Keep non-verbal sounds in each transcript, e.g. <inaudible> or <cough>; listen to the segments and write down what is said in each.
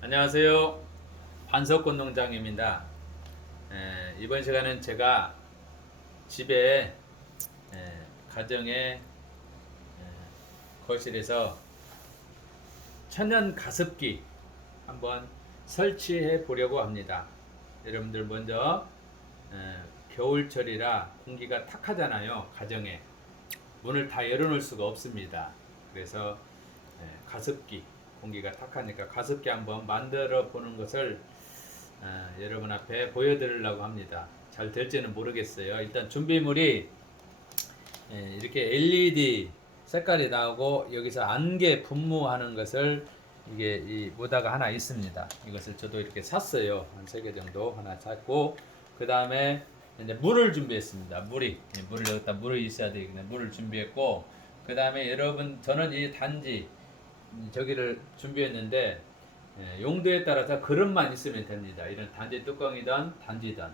안녕하세요. 반석꽃 농장입니다. 에, 이번 시간은 제가 집에 에, 가정에 에, 거실에서 천연 가습기 한번 설치해 보려고 합니다. 여러분들 먼저 에, 겨울철이라 공기가 탁하잖아요. 가정에 문을 다 열어놓을 수가 없습니다. 그래서 에, 가습기 공기가 탁하니까 가습기 한번 만들어 보는 것을 어, 여러분 앞에 보여드리려고 합니다. 잘 될지는 모르겠어요. 일단 준비물이 예, 이렇게 LED 색깔이 나오고 여기서 안개 분무하는 것을 이게 이 모다가 하나 있습니다. 이것을 저도 이렇게 샀어요. 한 세 개 정도 하나 샀고 그 다음에 이제 물을 준비했습니다. 물이 예, 물을 여기다 물이 있어야 되겠네. 물을 준비했고 그 다음에 여러분 저는 이 단지 이 저기를 준비했는데 예, 용도에 따라서 그릇만 있으면 됩니다. 이런 단지 뚜껑이든 단지든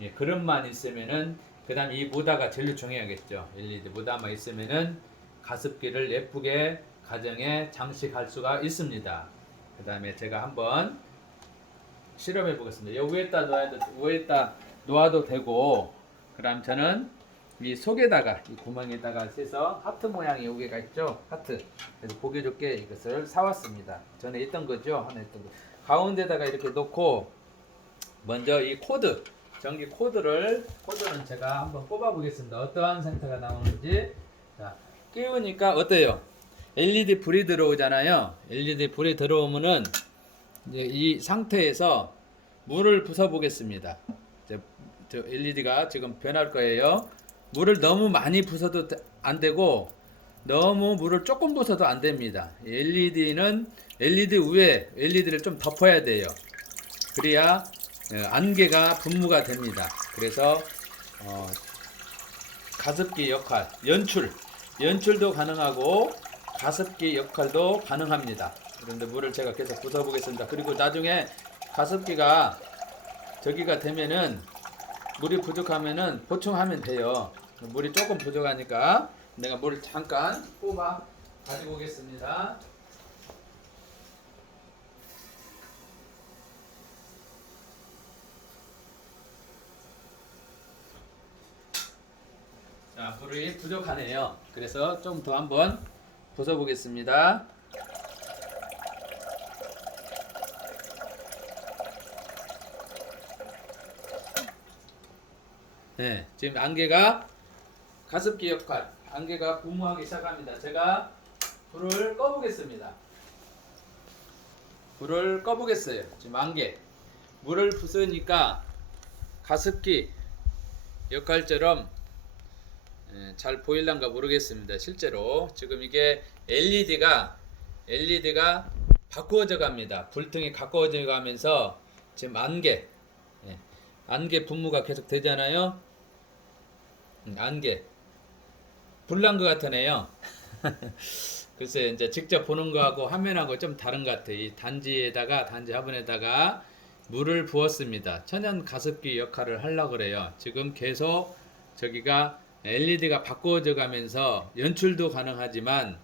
예, 그릇만 있으면은 그다음 이 모다가 제일 중요하겠죠. LED 모다만 있으면은 가습기를 예쁘게 가정에 장식할 수가 있습니다. 그다음에 제가 한번 실험해 보겠습니다. 이 위에다 놓아도 위에다 놓아도 되고 그다음 저는 이 속에다가 이 구멍에다가 해서 하트 모양의 여기가 있죠? 하트. 그래서 보기 좋게 이것을 사왔습니다. 전에 있던 거죠? 하나 있던 거. 가운데다가 이렇게 놓고 먼저 이 코드 전기 코드를 코드는 제가 한번 꼽아 보겠습니다. 어떠한 상태가 나오는지. 자 끼우니까 어때요? LED 불이 들어오잖아요. LED 불이 들어오면은 이제 이 상태에서 물을 부숴 보겠습니다. LED가 지금 변할 거예요. 물을 너무 많이 부숴도 되- 안 되고 너무 물을 조금 부숴도 안 됩니다. LED는 LED 위에 LED를 좀 덮어야 돼요. 그래야 어, 안개가 분무가 됩니다. 그래서 어, 가습기 역할, 연출, 연출도 가능하고 가습기 역할도 가능합니다. 그런데 물을 제가 계속 부숴보겠습니다. 그리고 나중에 가습기가 저기가 되면은 물이 부족하면은 보충하면 돼요. 물이 조금 부족하니까 내가 물을 잠깐 뽑아 가지고 오겠습니다. 자, 물이 부족하네요. 그래서 좀 더 한번 부숴 보겠습니다. 네, 지금 안개가 가습기 역할, 안개가 분무하기 시작합니다. 제가 불을 꺼보겠습니다. 불을 꺼보겠어요. 지금 안개, 물을 부으니까 가습기 역할처럼 예, 잘 보일란가 모르겠습니다. 실제로 지금 이게 LED가 LED가 바꾸어져 갑니다. 불등이 가까워져 가면서 지금 안개 예, 안개 분무가 계속 되잖아요. 음, 안개 불난 것 같으네요. <laughs> 글쎄 이제 직접 보는 거하고 화면하고 좀 다른 것 같아요. 이 단지에다가 단지 화분에다가 물을 부었습니다. 천연 가습기 역할을 하려고 그래요. 지금 계속 저기가 LED가 바꿔져 가면서 연출도 가능하지만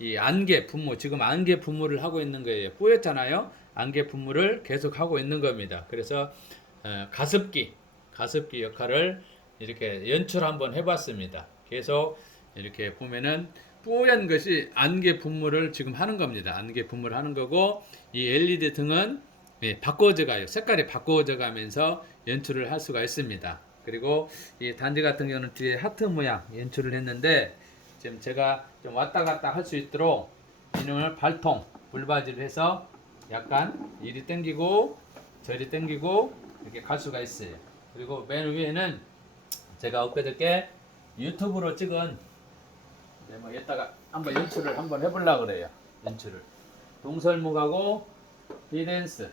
이 안개 분무 지금 안개 분무를 하고 있는 거예요. 뿌였잖아요. 안개 분무를 계속 하고 있는 겁니다. 그래서 어, 가습기 가습기 역할을 이렇게 연출 한번 해봤습니다. 계속 이렇게 보면은 뿌연 것이 안개 분무를 지금 하는 겁니다. 안개 분무를 하는 거고 이 LED 등은 예, 바꿔져 가요. 색깔이 바꿔져 가면서 연출을 할 수가 있습니다. 그리고 이 단지 같은 경우는 뒤에 하트 모양 연출을 했는데 지금 제가 좀 왔다 갔다 할 수 있도록 이놈을 발통 불바지를 해서 약간 이리 당기고 저리 당기고 이렇게 갈 수가 있어요. 그리고 맨 위에는 제가 엊그저께 유튜브로 찍은 네, 뭐 이따가 한번 연출을 한번 해보려고 그래요. 연출을 동설목하고 비댄스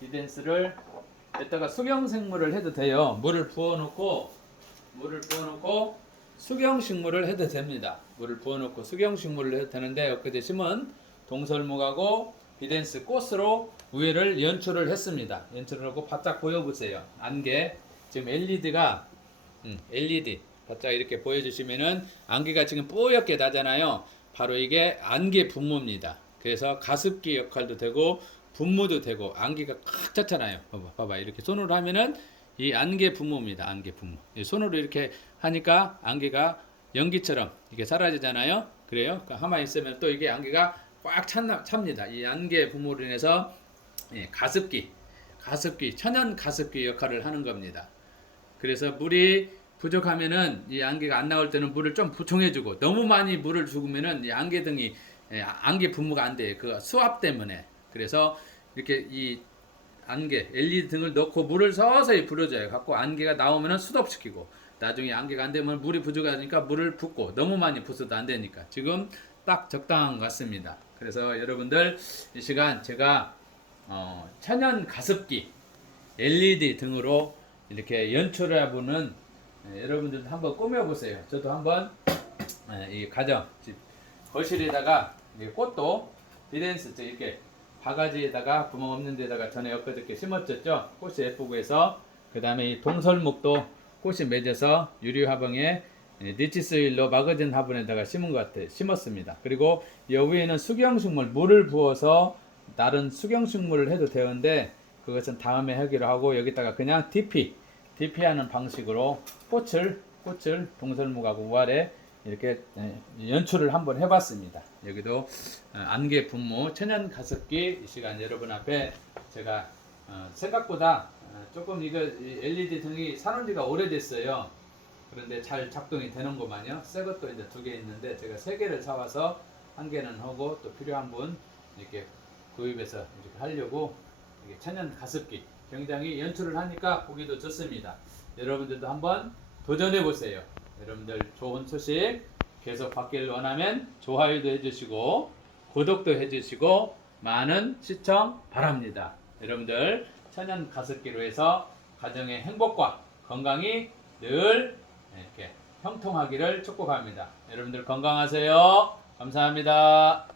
비댄스를 이따가 수경생물을 해도 돼요. 물을 부어놓고 물을 부어놓고 수경식물을 해도 됩니다. 물을 부어놓고 수경식물을 해도 되는데 엊그제 심은 동설목하고 비댄스 꽃으로 위에를 연출을 했습니다. 연출을 하고 바짝 보여보세요. 안개 지금 LED가 음, LED 바짝 이렇게 보여주시면은 안개가 지금 뽀얗게 나잖아요. 바로 이게 안개 분무입니다. 그래서 가습기 역할도 되고 분무도 되고 안개가 꽉 찼잖아요. 봐봐, 봐봐 이렇게 손으로 하면은 이 안개 분무입니다. 안개 분무. 이 손으로 이렇게 하니까 안개가 연기처럼 이게 사라지잖아요. 그래요? 그 가만히 있으면 또 이게 안개가 꽉 찼나, 찹니다. 이 안개 분무로 인해서 예, 가습기, 가습기, 천연 가습기 역할을 하는 겁니다. 그래서 물이 부족하면은 이 안개가 안 나올 때는 물을 좀 보충해주고 너무 많이 물을 죽으면은 이 안개 등이 예, 안개 분무가 안 돼. 그 수압 때문에. 그래서 이렇게 이 안개 LED 등을 넣고 물을 서서히 불어줘요. 갖고 안개가 나오면은 수독시키고 나중에 안개가 안 되면 물이 부족하니까 물을 붓고 너무 많이 부어도 안 되니까 지금 딱 적당한 것 같습니다. 그래서 여러분들 이 시간 제가 어, 천연 가습기 LED 등으로 이렇게 연출을 해보는 예, 여러분들도 한번 꾸며보세요. 저도 한번 예, 이 가정 집 거실에다가 이 꽃도 비덴스 저 이렇게 바가지에다가 구멍 없는 데다가 전에 엊그저께 심었었죠. 꽃이 예쁘고 해서 그 다음에 이 동설목도 꽃이 맺어서 유리 화병에 예, 니치스일로 마거진 화분에다가 심은 것 같아 심었습니다. 그리고 여기에는 수경식물 물을 부어서 다른 수경식물을 해도 되는데 그것은 다음에 하기로 하고 여기다가 그냥 DP DP 하는 방식으로 꽃을 꽃을 동설목하고 우아래 이렇게 예, 연출을 한번 해봤습니다. 여기도 어, 안개 분무 천연 가습기 이 시간 여러분 앞에 제가 어, 생각보다 어, 조금 이거 이 LED 등이 사놓은 지가 오래됐어요. 그런데 잘 작동이 되는구만요. 새 것도 이제 두 개 있는데 제가 세 개를 사와서 한 개는 하고 또 필요한 분 이렇게 구입해서 이렇게 하려고 이게 천연 가습기 굉장히 연출을 하니까 보기도 좋습니다. 여러분들도 한번 도전해 보세요. 여러분들 좋은 소식 계속 받길 원하면 좋아요도 해주시고 구독도 해주시고 많은 시청 바랍니다. 여러분들 천연 가습기로 해서 가정의 행복과 건강이 늘 이렇게 형통하기를 축복합니다. 여러분들 건강하세요. 감사합니다.